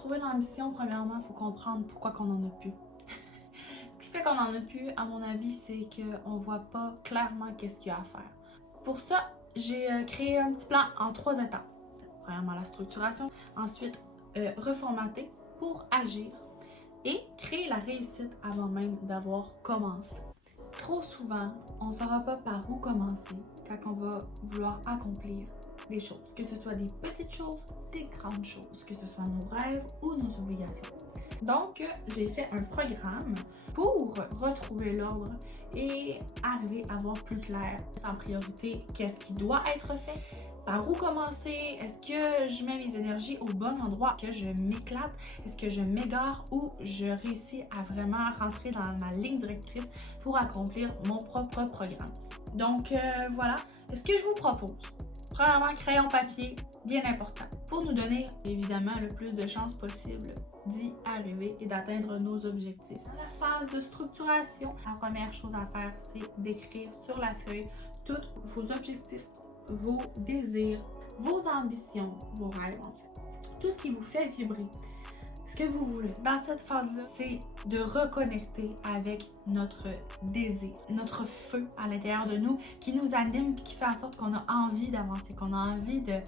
retrouver l'ambition, premièrement, il faut comprendre pourquoi qu'on en a plus. Ce qui fait qu'on en a plus, à mon avis, c'est qu'on ne voit pas clairement qu'est-ce qu'il y a à faire. Pour ça, j'ai créé un petit plan en 3 étapes. Premièrement, la structuration. Ensuite, reformater pour agir. Et créer la réussite avant même d'avoir commencé. Trop souvent, on ne saura pas par où commencer quand on va vouloir accomplir des choses. Que ce soit des petites choses, des grandes choses. Que ce soit nos rêves ou nos obligations. Donc, j'ai fait un programme pour retrouver l'ordre et arriver à voir plus clair en priorité qu'est-ce qui doit être fait, par où commencer, est-ce que je mets mes énergies au bon endroit, est-ce que je m'éclate, est-ce que je m'égare ou je réussis à vraiment rentrer dans ma ligne directrice pour accomplir mon propre programme. Donc voilà, ce que je vous propose. Premièrement, crayon papier, bien important, pour nous donner évidemment le plus de chances possible d'y arriver et d'atteindre nos objectifs. Dans la phase de structuration, la première chose à faire, c'est d'écrire sur la feuille tous vos objectifs, vos désirs, vos ambitions, vos rêves en fait. Tout ce qui vous fait vibrer, ce que vous voulez. Dans cette phase-là, c'est de reconnecter avec notre désir, notre feu à l'intérieur de nous qui nous anime et qui fait en sorte qu'on a envie d'avancer, qu'on a envie de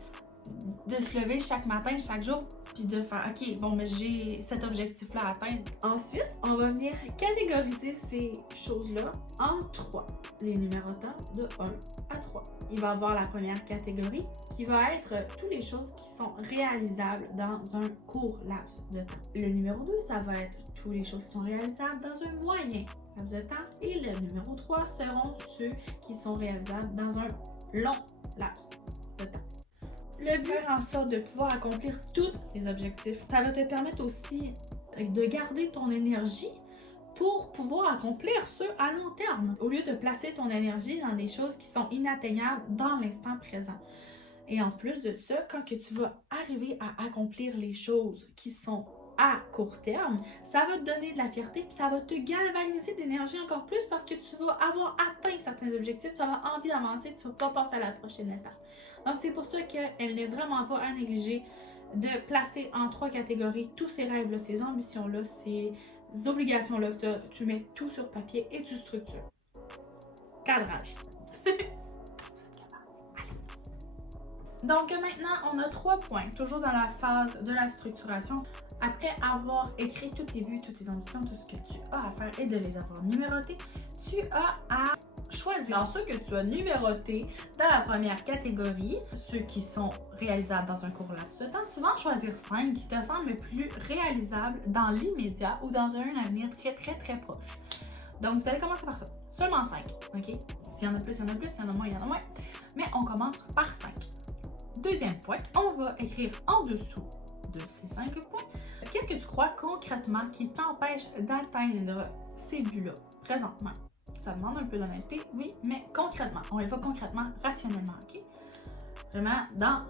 se lever chaque matin, chaque jour, puis de faire ok, bon, mais j'ai cet objectif-là à atteindre. Ensuite, on va venir catégoriser ces choses-là en 3, les numérotants de 1 à 3. Il va y avoir la première catégorie qui va être toutes les choses qui sont réalisables dans un court laps de temps. Le numéro 2, ça va être toutes les choses qui sont réalisables dans un moyen laps de temps. Et le numéro 3 seront ceux qui sont réalisables dans un long laps de temps. Le but, faire en sorte de pouvoir accomplir tous les objectifs. Ça va te permettre aussi de garder ton énergie pour pouvoir accomplir ceux à long terme, au lieu de placer ton énergie dans des choses qui sont inatteignables dans l'instant présent. Et en plus de ça, quand que tu vas arriver à accomplir les choses qui sont à court terme, ça va te donner de la fierté puis ça va te galvaniser d'énergie encore plus parce que tu vas avoir atteint certains objectifs, tu vas avoir envie d'avancer, tu vas pas passer à la prochaine étape. Donc c'est pour ça qu'elle n'est vraiment pas à négliger de placer en 3 catégories tous ces rêves-là, ces ambitions-là, ces obligations-là, tu mets tout sur papier et tu structures. Cadrage. Donc maintenant, on a 3 points, toujours dans la phase de la structuration. Après avoir écrit tous tes buts, toutes tes ambitions, tout ce que tu as à faire et de les avoir numérotés, tu as à choisir dans ceux que tu as numérotés dans la première catégorie, ceux qui sont réalisables dans un court laps de temps. Tu vas en choisir 5 qui te semblent les plus réalisables dans l'immédiat ou dans un avenir très proche. Donc vous allez commencer par ça. Seulement 5, ok? S'il y en a plus, il y en a plus. S'il y en a moins, il y en a moins. Mais on commence par 5. Deuxième point, on va écrire en dessous de ces 5 points. Qu'est-ce que tu crois concrètement qui t'empêche d'atteindre ces buts-là présentement? Ça demande un peu d'honnêteté, oui, mais concrètement. On y va concrètement, rationnellement, ok? Vraiment dans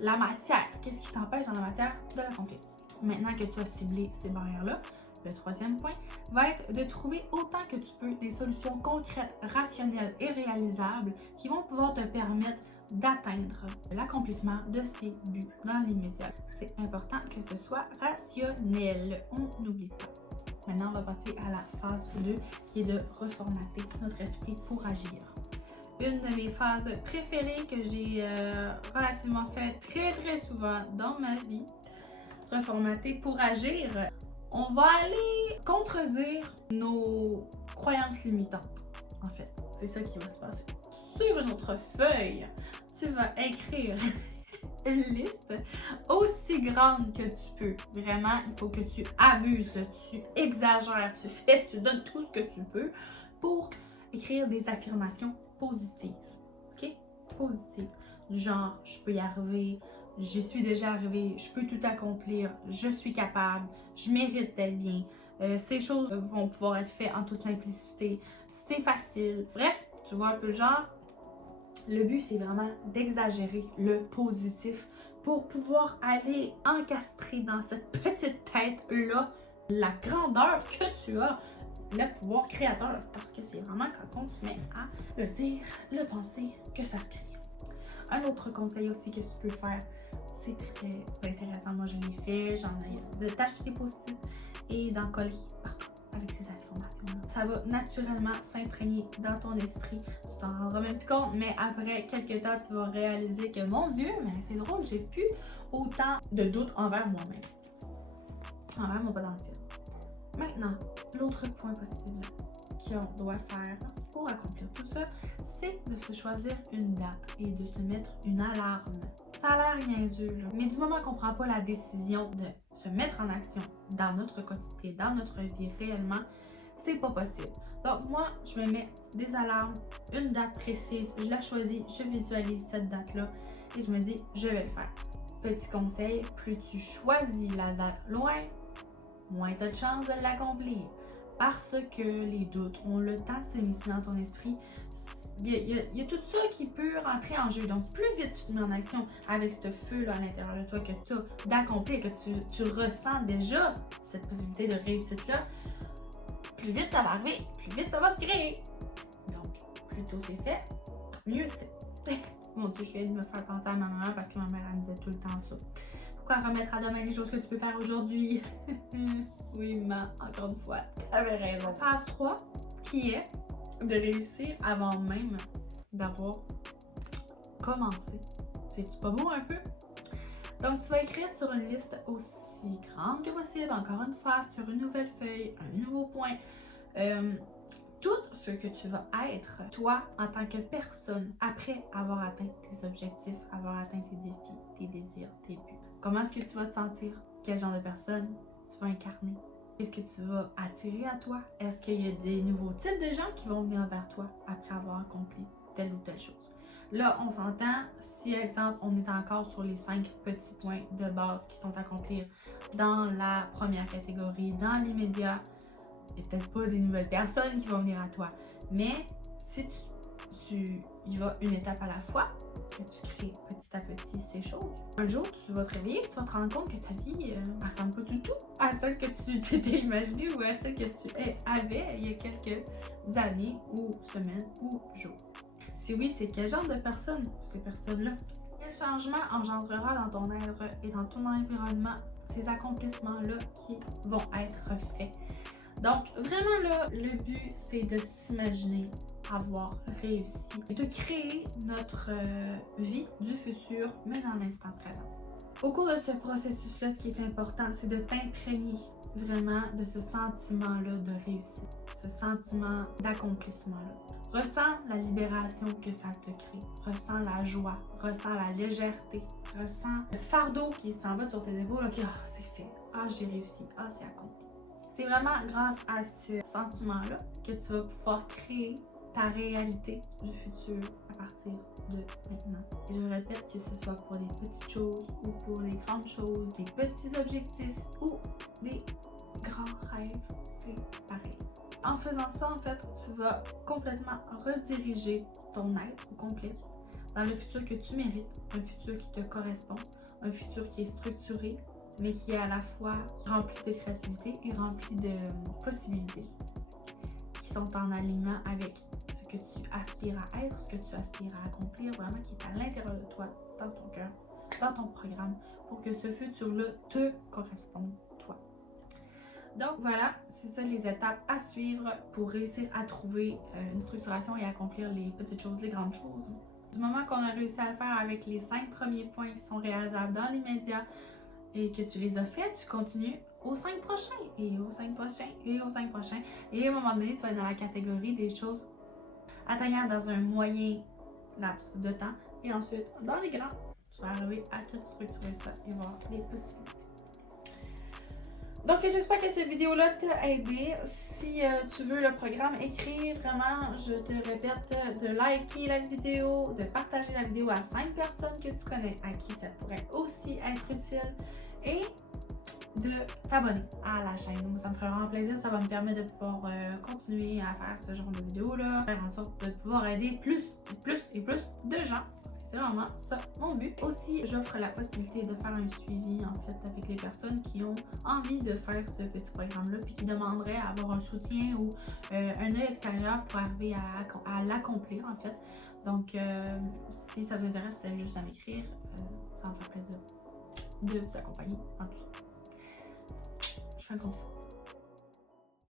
la matière. Qu'est-ce qui t'empêche dans la matière de l'accomplir? Maintenant que tu as ciblé ces barrières-là, le 3e point va être de trouver autant que tu peux des solutions concrètes, rationnelles et réalisables qui vont pouvoir te permettre d'atteindre l'accomplissement de ces buts dans l'immédiat. C'est important que ce soit rationnel. On n'oublie pas. Maintenant, on va passer à la phase 2 qui est de reformater notre esprit pour agir. Une de mes phases préférées que j'ai relativement fait très souvent dans ma vie. Reformater pour agir. On va aller contredire nos croyances limitantes, en fait. C'est ça qui va se passer. Sur une autre feuille, tu vas écrire une liste aussi grande que tu peux. Vraiment, il faut que tu abuses, tu exagères, tu donnes tout ce que tu peux pour écrire des affirmations positives. OK? Positives. Du genre, je peux y arriver, j'y suis déjà arrivée, je peux tout accomplir, je suis capable, je mérite d'être bien. Ces choses vont pouvoir être faites en toute simplicité. C'est facile. Bref, tu vois un peu le genre. Le but, c'est vraiment d'exagérer le positif pour pouvoir aller encastrer dans cette petite tête-là la grandeur que tu as, le pouvoir créateur. Parce que c'est vraiment quand on se met à le dire, le penser, que ça se crée. Un autre conseil aussi que tu peux faire, c'est très intéressant. Moi, je l'ai fait, j'en ai de t'acheter des post-it et d'en coller partout avec ces affirmations-là. Ça va naturellement s'imprégner dans ton esprit. Tu t'en rendras même plus compte, mais après quelques temps, tu vas réaliser que, mon Dieu, mais c'est drôle, j'ai plus autant de doutes envers moi-même, envers mon potentiel. Maintenant, l'autre point possible qu'on doit faire pour accomplir tout ça, c'est de se choisir une date et de se mettre une alarme. Ça a l'air niaiseux, là, mais du moment qu'on ne prend pas la décision de se mettre en action dans notre quotidien, dans notre vie réellement, c'est pas possible. Donc moi, je me mets des alarmes, une date précise, je la choisis, je visualise cette date-là et je me dis, je vais le faire. Petit conseil, plus tu choisis la date loin, moins tu as de chances de l'accomplir. Parce que les doutes ont le temps de s'immiscer dans ton esprit. Il y a tout ça qui peut rentrer en jeu. Donc, plus vite tu te mets en action avec ce feu-là à l'intérieur de toi que tu as d'accomplir, que tu ressens déjà cette possibilité de réussite-là, plus vite ça va arriver, plus vite ça va se créer. Donc, plus tôt c'est fait, mieux c'est. Mon Dieu, je viens de me faire penser à ma maman parce que ma mère, elle me disait tout le temps ça. Pourquoi remettre à demain les choses que tu peux faire aujourd'hui? Oui, maman, encore une fois, tu avais raison. Phase 3, qui est de réussir avant même d'avoir commencé. C'est-tu pas beau un peu? Donc, tu vas écrire sur une liste aussi grande que possible, encore une fois, sur une nouvelle feuille, un nouveau point. Tout ce que tu vas être, toi, en tant que personne, après avoir atteint tes objectifs, avoir atteint tes défis, tes désirs, tes buts. Comment est-ce que tu vas te sentir? Quel genre de personne tu vas incarner? Qu'est-ce que tu vas attirer à toi? Est-ce qu'il y a des nouveaux types de gens qui vont venir vers toi après avoir accompli telle ou telle chose? Là, on s'entend, si, exemple, on est encore sur les 5 petits points de base qui sont à accomplir dans la première catégorie, dans l'immédiat, il n'y a peut-être pas des nouvelles personnes qui vont venir à toi. Mais si tu y vas une étape à la fois, que tu crées petit à petit ces choses, un jour tu vas te réveiller et tu vas te rendre compte que ta vie ne ressemble pas du tout à celle que tu t'étais imaginée ou à celle que tu avais il y a quelques années ou semaines ou jours. Si oui, c'est quel genre de personnes ces personnes-là? Quel changement engendrera dans ton être et dans ton environnement ces accomplissements-là qui vont être faits? Donc, vraiment là, le but, c'est de s'imaginer avoir réussi, de créer notre vie du futur, mais dans l'instant présent. Au cours de ce processus-là, ce qui est important, c'est de t'imprégner vraiment de ce sentiment-là de réussite, ce sentiment d'accomplissement-là. Ressens la libération que ça te crée, ressens la joie, ressens la légèreté, ressens le fardeau qui s'en va sur tes épaules, ok, c'est fait, j'ai réussi, c'est accompli. C'est vraiment grâce à ce sentiment-là que tu vas pouvoir créer ta réalité du futur à partir de maintenant. Et je répète, que ce soit pour des petites choses ou pour des grandes choses, des petits objectifs ou des grands rêves, c'est pareil. En faisant ça, en fait, tu vas complètement rediriger ton être au complet dans le futur que tu mérites, un futur qui te correspond, un futur qui est structuré, mais qui est à la fois rempli de créativité et rempli de possibilités qui sont en alignement avec ce que tu aspires à être, ce que tu aspires à accomplir, vraiment qui est à l'intérieur de toi, dans ton cœur, dans ton programme, pour que ce futur-là te corresponde, toi. Donc voilà, c'est ça les étapes à suivre pour réussir à trouver une structuration et accomplir les petites choses, les grandes choses. Du moment qu'on a réussi à le faire avec les 5 premiers points qui sont réalisables dans l'immédiat, et que tu les as fait, tu continues aux 5 prochains, et aux 5 prochains, et aux 5 prochains. Et à un moment donné, tu vas être dans la catégorie des choses atteignables dans un moyen laps de temps. Et ensuite, dans les grands, tu vas arriver à tout structurer ça et voir les possibilités. Donc, j'espère que cette vidéo-là t'a aidé. Si tu veux le programme écrit, vraiment, je te répète de liker la vidéo, de partager la vidéo à 5 personnes que tu connais à qui ça pourrait aussi être utile et de t'abonner à la chaîne. Donc, ça me ferait vraiment plaisir. Ça va me permettre de pouvoir continuer à faire ce genre de vidéos-là, faire en sorte de pouvoir aider plus de gens. C'est vraiment ça mon but. Aussi, j'offre la possibilité de faire un suivi en fait avec les personnes qui ont envie de faire ce petit programme-là puis qui demanderaient à avoir un soutien ou un œil extérieur pour arriver à l'accomplir en fait. Donc, si ça vous intéresse, vous avez juste à m'écrire. Ça me fait plaisir de vous accompagner en tout ça. Je fais un gros